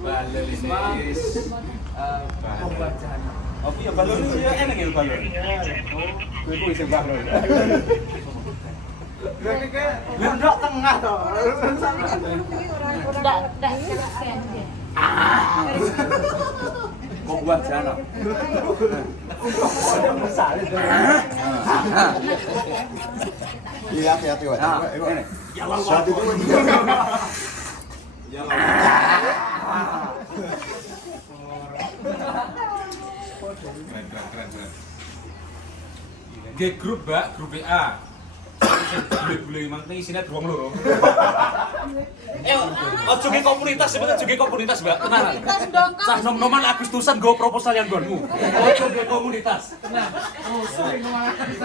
Balon ini pembacaannya. Oh iya balon ini ya enak ya balon. Kowe kok isih balon. Ndak tengah toh. Ndak selesai. Kok buat jana. Iya, hati-hati, Wak. Ini. Satu dua tiga. Ya keren. Di grup, Mbak, grup WA. Bule-bule mangke isine doang loro. Ojo ke komunitas, sebenarnya juga komunitas, Mbak. Tenan. Cah nom-noman Agustusan go proposal yang gonmu. Ojo ke komunitas. Tenang.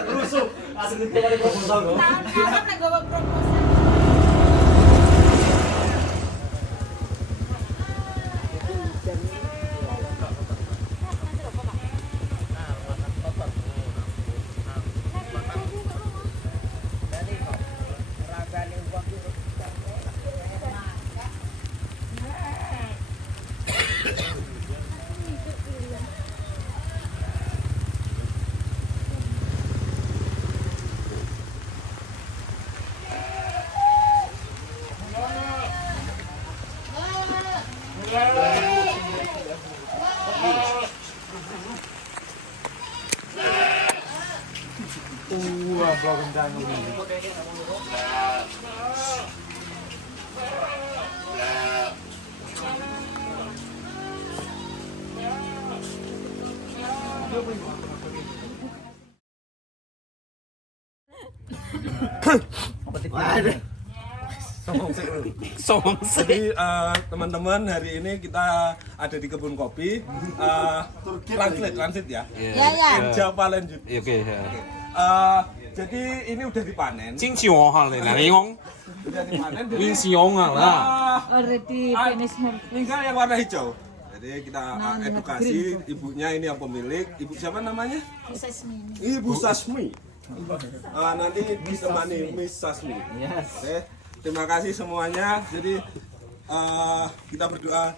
Rusuh. Asli kali proposal go. Tahun-tahun nek gowo proposal. Jadi teman-teman hari ini kita ada di kebun kopi. Transit ya. In Java lanjut. Oke. Jadi ini udah dipanen. Udah dipanen. Already finished. Tinggal yang warna hijau. Jadi kita edukasi ibunya ini yang pemilik. Ibu siapa namanya? Ibu Sasmi. Nanti ditemani Miss Sasmi. Yes. Oke. Terima kasih semuanya. Jadi kita berdoa.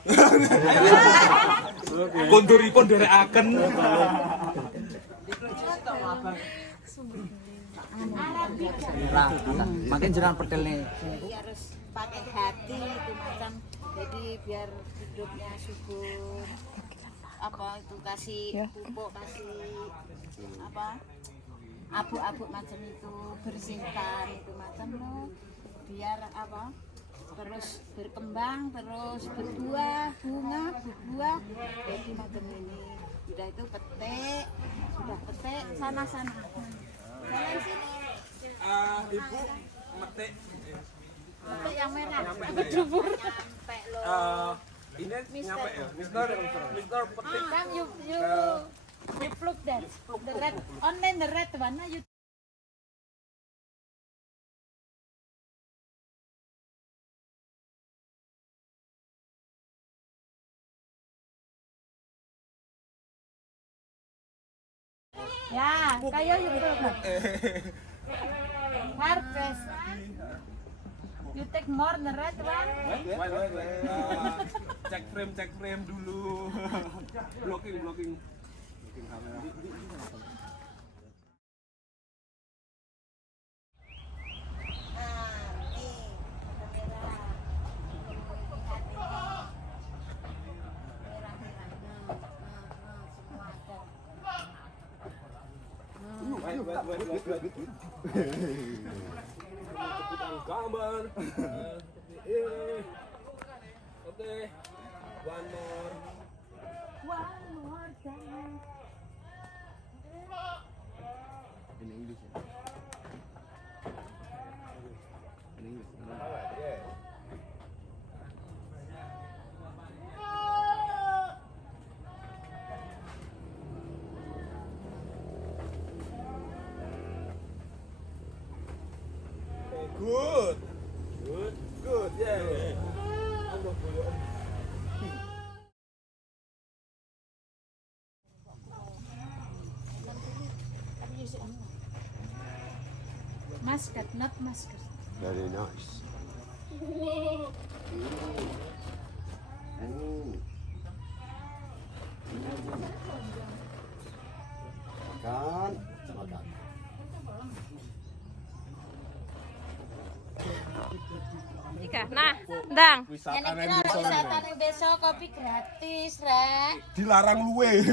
Kondoripun derekaken. Makin jerang pedel nih. Harus pakai hati itu macam jadi biar hidupnya subur. Apa itu kasih pupuk, kasih apa? Abu-abu macam itu bersihkan itu macam loh. Biar apa? Terus berkembang, terus berbuah, bunga, berbuah. Jadi macam ini. Sudah itu petik, sana. Jalan sini. Ibu metik. Petik yang merah. Berdubur. Nyampe loh. Ini nyampe ya, Mister petik. Come you pluck that. The red, only the red one. You ya, kayak you harvest. You take more the red one. Cek frame dulu. Blocking. Gambar. Oke. One more time. In English. Good, yeah. Muscat, not muscat. Very nice. Makan, makan. Ika, nah, ndang. Ini kira wisata nih besok kopi gratis, Rek. Dilarang luwe.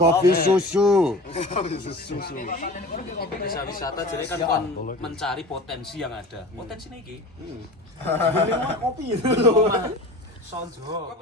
Kopi susu. Desa wisata jadi kan kon mencari potensi yang ada. Potensi ini iki. Kopi. Sonjo.